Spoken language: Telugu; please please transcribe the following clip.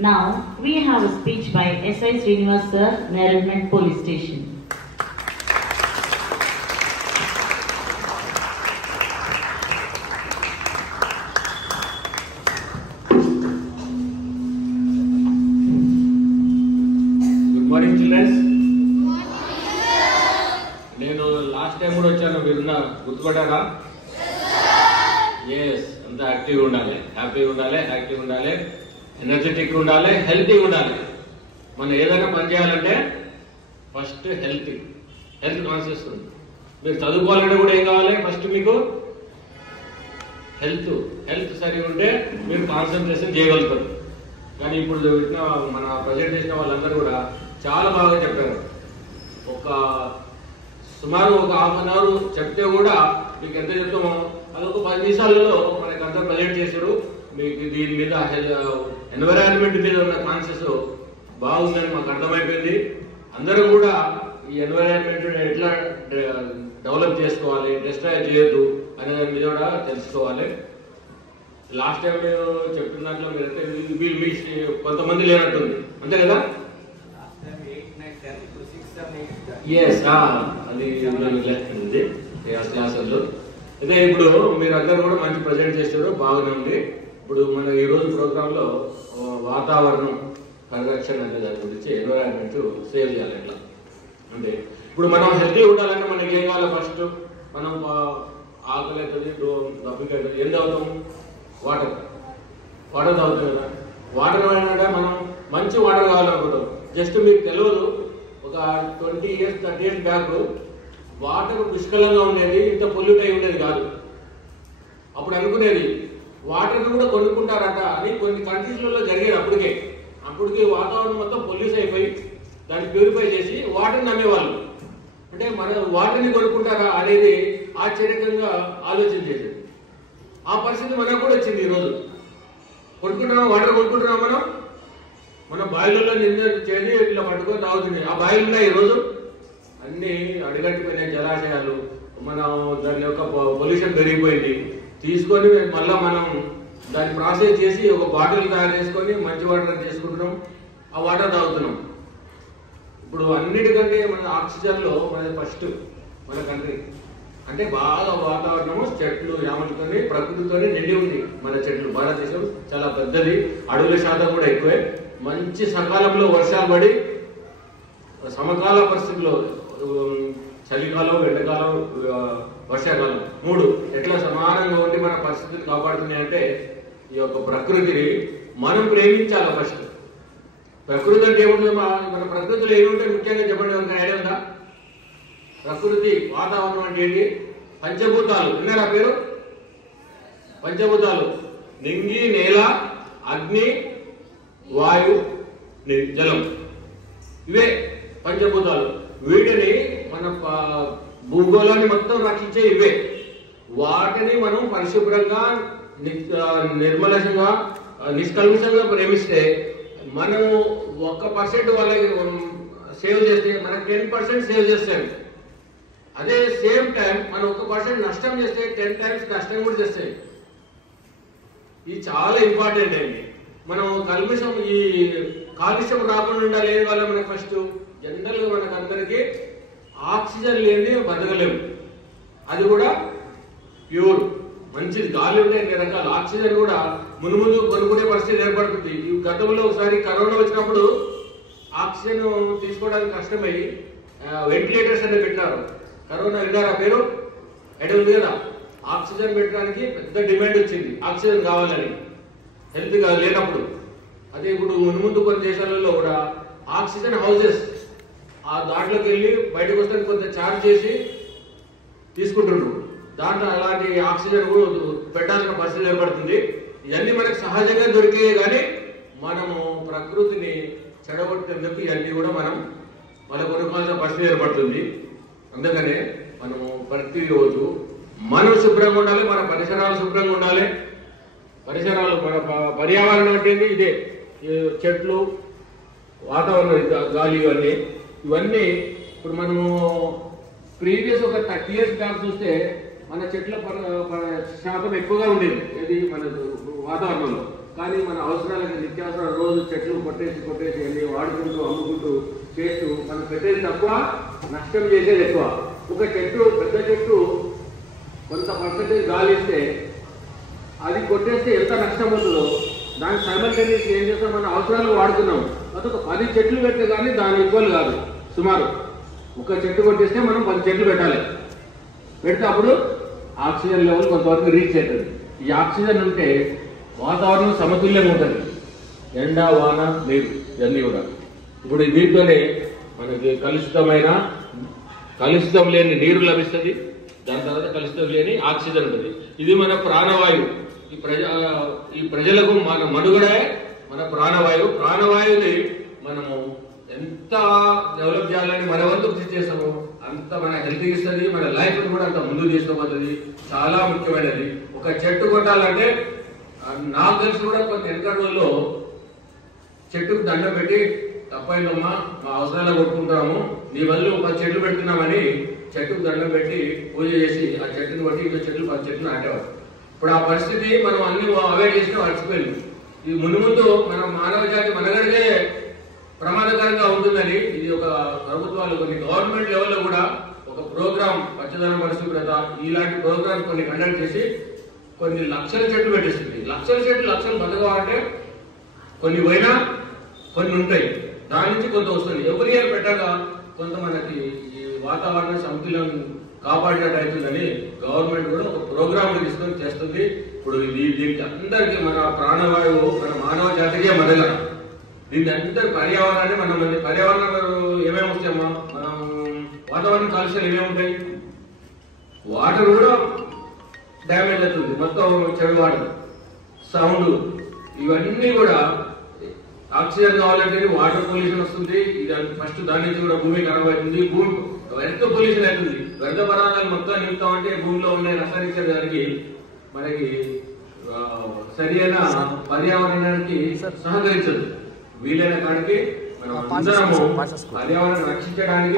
Now we have a speech by S.I. Srinivas Sir, Neralment Police Station. Good morning, children. నేను లాస్ట్ టైం కూడా వచ్చాను, మీరున్న గుర్తుపడ్డారా? ఎస్, అంతా యాక్టివ్గా ఉండాలి, హ్యాపీగా ఉండాలి, యాక్టివ్గా ఉండాలి, ఎనర్జెటిక్ ఉండాలి, హెల్తీగా ఉండాలి. మనం ఏదైనా పని చేయాలంటే ఫస్ట్ హెల్త్ కాన్షియస్ ఉంది. మీరు చదువుకోవాలంటే కూడా ఏం కావాలి? ఫస్ట్ మీకు హెల్త్ సరిగా ఉంటే మీరు కాన్సన్ట్రేషన్ చేయగలుగుతారు. కానీ ఇప్పుడు మన ప్రజెంట్ చేసిన వాళ్ళందరూ కూడా చాలా బాగా చెప్పారు. సుమారు ఒక హాఫ్ అన్ అవర్ చెప్తే కూడా మీకు ఎంత చెప్తామో అదొక 10 నిమిషాలలో మనకి అంతా ప్రజెంట్ చేశారు. మీకు దీని మీద ఎన్విరాన్మెంట్ మీద ఉన్న కాన్షియస్ బాగుందని మాకు అర్థమైపోయింది. అందరూ కూడా ఈ ఎన్విరాన్మెంట్ ఎట్లా డెవలప్ చేసుకోవాలి, డిస్ట్రాయ్ చేయొద్దు అనే దాని మీద కూడా తెలుసుకోవాలి. లాస్ట్ టైం నేను చెప్పిన దాంట్లో మీరైతే వీళ్ళు మీ కొంతమంది లేనట్టుంది, అంతే కదా? ఎస్, అది క్లాసులు అయితే ఇప్పుడు మీరు అందరూ కూడా మంచి ప్రజెంట్ చేశారు, బాగానే ఉంది. ఇప్పుడు మన ఈ రోజు ప్రోగ్రామ్ లో వాతావరణం పరిరక్షణ అనే దాని గురించి ఎన్విరాన్మెంట్ సేవ్ చేయాలి ఎట్లా అంటే, ఇప్పుడు మనం హెల్తీ ఉండాలంటే మనకి ఏం కావాలి? ఫస్ట్ మనం ఆకలి అవుతుంది, దప్పిక అవుతుంది, ఏం తాగుతాం? వాటర్ తాగుతాం కదా. వాటర్ అంటే మనం మంచి వాటర్ కావాలనుకుంటాం. జస్ట్ మీకు తెలియదు, ఒక 20 years 30 years బ్యాక్ వాటర్ పుష్కలంగా ఉండేది, ఇంత పొల్యూట్ అయి ఉండేది కాదు. అప్పుడు అనుకునేది వాటర్ కూడా కొనుక్కుంటారట అని కొన్ని కంట్రీస్లలో జరిగేది. అప్పటికే వాతావరణం మొత్తం పొల్యూషన్ అయిపోయి దాన్ని ప్యూరిఫై చేసి వాటర్ని నమ్మేవాళ్ళు. అంటే మన వాటర్ని కొనుక్కుంటారా అనేది ఆశ్చర్యకంగా ఆలోచన చేసేది. ఆ పరిస్థితి మనకు కూడా వచ్చింది. ఈరోజు కొనుక్కుంటున్నాం, వాటర్ కొనుక్కుంటున్నాం. మన బాయిలలో నింద చేసి ఇట్లా పట్టుకొని తాగుతుంది. ఆ బాయిలు ఉన్నాయి ఈరోజు అన్ని అడిగట్టుకునే జలాశయాలు. మనం దాని యొక్క పొల్యూషన్ పెరిగిపోయింది. తీసుకొని మళ్ళీ మనం దాన్ని ప్రాసెస్ చేసి ఒక బాటిల్ తయారు చేసుకొని మంచి వాటర్ చేసుకుంటున్నాం, ఆ వాటర్ తాగుతున్నాం. ఇప్పుడు అన్నిటికంటే మన ఆక్సిజన్లో మనది ఫస్ట్ మన కంట్రీ. అంటే బాగా వాతావరణము చెట్లు యామలతోని ప్రకృతితోని నిండి ఉంది మన చెట్లు. భారతదేశం చాలా పెద్దది, అడవుల శాతం కూడా ఎక్కువే. మంచి సకాలంలో వర్షాలు పడి సమకాల పరిస్థితుల్లో చలికాలం, ఎండాకాలం, వర్షాకాలం 3 ఎట్లా సమానంగా ఉండి మన పరిస్థితిని కాపాడుతున్నాయంటే ఈ యొక్క ప్రకృతిని మనం ప్రేమించాలి. ఫస్ట్ ప్రకృతి అంటే ఏముంటుంది? మన ప్రకృతిలో ఏముంటాయి ముఖ్యంగా చెప్పండి, ఒక ఐడియా ఉందా? ప్రకృతి వాతావరణం అంటే ఏంటి? పంచభూతాలు విన్నారా పేరు? పంచభూతాలు నింగి, నేల, అగ్ని, వాయు, జలం, ఇవే పంచభూతాలు. వీటిని మన భూగోళాన్ని మొత్తం రక్షించే ఇవే. వాటిని మనం పరిశుభ్రంగా, నిర్మలంగా, నిష్కల్మషంగా ప్రేమిస్తే మనం 1% వాళ్ళకి సేవ్ చేస్తే మనకు 10% సేవ్ చేస్తాం. అదే సేమ్ టైం మనం 1% నష్టం చేస్తే 10 times నష్టం కూడా చేస్తాయి. ఇది చాలా ఇంపార్టెంట్ అండి. మనం ఈ కాలుష్యం రాకుండా ఉండాలి. ఏది వల్ల మనకు ఫస్ట్ జనరల్గా మనకు అందరికీ ఆక్సిజన్ లేని బతకలేము. అది కూడా ప్యూర్ మంచిది. గాలి ఉండే అన్ని రకాల ఆక్సిజన్ కూడా ముందు కొనుక్కునే పరిస్థితి ఏర్పడుతుంది. ఈ గతంలో ఒకసారి కరోనా వచ్చినప్పుడు ఆక్సిజన్ తీసుకోవడానికి కష్టమై వెంటిలేటర్స్ అనేది పెట్టినారు. కరోనా విన్నారా పేరు? ఐడియా ఉంది కదా? ఆక్సిజన్ పెట్టడానికి పెద్ద డిమాండ్ వచ్చింది, ఆక్సిజన్ కావాలని, హెల్త్గా లేనప్పుడు. అదే ఇప్పుడు ముందు కొన్ని దేశాలలో కూడా ఆక్సిజన్ హౌసెస్, ఆ దాంట్లోకి వెళ్ళి బయటకు వస్తే కొంత ఛార్జ్ చేసి తీసుకుంటున్నారు. దాంట్లో అలాంటి ఆక్సిజన్ కూడా పెట్టాల్సిన పరిస్థితి ఏర్పడుతుంది. ఇవన్నీ మనకు సహజంగా దొరికే, కానీ మనము ప్రకృతిని చెడగొట్టేందుకు ఇవన్నీ కూడా మనం కొనుక్కోవాల్సిన పరిస్థితి ఏర్పడుతుంది. అందుకనే మనము ప్రతిరోజు మనం శుభ్రంగా ఉండాలి, మన పరిసరాలు శుభ్రంగా ఉండాలి. పరిసరాలు మన పర్యావరణం అంటే ఇదే, చెట్లు, వాతావరణం, గాలి, ఇవన్నీ ఇప్పుడు మనము ప్రీవియస్ ఒక 30 years బ్యాక్ చూస్తే మన చెట్ల శాతం ఎక్కువగా ఉండేది. ఇది మన వాతావరణంలో. కానీ మన అవసరాలకు నిత్యావసరాలు రోజు చెట్లు కొట్టేసి అన్ని వాడుకుంటూ అమ్ముకుంటూ చేస్తూ మనం పెట్టేది తక్కువ, నష్టం చేసేది ఎక్కువ. ఒక చెట్టు పెద్ద చెట్టు కొంత పర్సెంటేజ్ గాలి ఇస్తే అది కొట్టేస్తే ఎంత నష్టం అవుతుందో దాని సైమల్టేనియస్ ఏం చేస్తాం, మన అవసరాలు వాడుతున్నాం. అదొక 10 చెట్లు పెడితే కానీ దాని ఈక్వల్ కాదు. సుమారు ఒక చెట్టు కొట్టేస్తే మనం 10 చెట్లు పెట్టాలి. పెడితే అప్పుడు ఆక్సిజన్ లెవెల్ కొంతవరకు రీచ్ అవుతుంది. ఈ ఆక్సిజన్ ఉంటే వాతావరణం సమతుల్యంగా ఉంటుంది. ఎండ వాన నీరు ఇవన్నీ కూడా ఇప్పుడు దీంట్లోనే మనకి కలుషితం లేని నీరు లభిస్తుంది. దాని తర్వాత కలుషితం లేని ఆక్సిజన్ ఉంటుంది. ఇది మన ప్రాణవాయువు. ఈ ప్రజలకు మన మనుగడే మన ప్రాణవాయువు. ప్రాణవాయువుని మనము ఎంత డెవలప్ చేయాలని మన వంతు కృషి చేస్తామో అంత మన హెల్త్ ఇస్తుంది, మన లైఫ్ కూడా అంత ముందుకు తీసుకోబోతుంది. చాలా ముఖ్యమైనది. ఒక చెట్టు కొట్టాలంటే నాకు తెలిసి కూడా కొంత వెనక రోజుల్లో చెట్టుకు దండం పెట్టి తప్పైందమ్మా మా అవసరాలు కొట్టుకుంటాము, నీ వల్ల 10 చెట్లు పెడుతున్నామని చెట్టుకు దండం పెట్టి పూజ చేసి ఆ చెట్టును బట్టి ఇంకో చెట్లు 10 చెట్లు నాటేవారు. ఇప్పుడు ఆ పరిస్థితి మనం అన్ని అవాయిడ్ చేసినా మర్చిపోయింది. ఇది ముందు మన మానవ జాతి మనగడిగే ప్రమాదకరంగా ఉంటుందని ఇది ఒక ప్రభుత్వాలు కొన్ని గవర్నమెంట్ లెవెల్లో కూడా ఒక ప్రోగ్రామ్ పచ్చదనం పరిశుభ్రత ఇలాంటి ప్రోగ్రామ్ కొన్ని కండక్ట్ చేసి కొన్ని లక్షల చెట్లు పెట్టేస్తుంది. లక్షలు బతకవాలంటే కొన్ని పోయినా కొన్ని ఉంటాయి, దాని నుంచి కొంత వస్తుంది. ఎవరి ఇయర్ పెట్టగా కొంత మనకి ఈ వాతావరణ సమతుల్యం కాపాడినట్టు అవుతుందని గవర్నమెంట్ కూడా ఒక ప్రోగ్రామ్ తీసుకొని చేస్తుంది. ఇప్పుడు దీనికి అందరికీ మన ప్రాణవాయువు మన మానవ జాతికే మొదల. దీన్ని అందరి పర్యావరణాన్ని పర్యావరణం ఏమేమి వస్తాయమ్మా, మనం వాతావరణ కాలుష్యాలు ఏమేమి ఉంటాయి, వాటర్ కూడా డ్యామేజ్ అవుతుంది, మొత్తం చెడు వాటర్, సౌండ్, ఇవన్నీ కూడా. ఆక్సిజన్ కావాలంటే వాటర్ పొల్యూషన్ వస్తుంది. ఇది ఫస్ట్ దాని నుంచి కూడా భూమి ఖరాబ్ అవుతుంది. భూమి ఎంత పొల్యూషన్ అవుతుంది. వ్యర్థ పదార్థాలు మొత్తం నింపుతామంటే భూమిలో ఉన్న రసాయనిక దానికి మనకి సరైన పర్యావరణానికి సహకరించదు. వీలైన కాడికి మనం అందరము పర్యావరణం రక్షించడానికి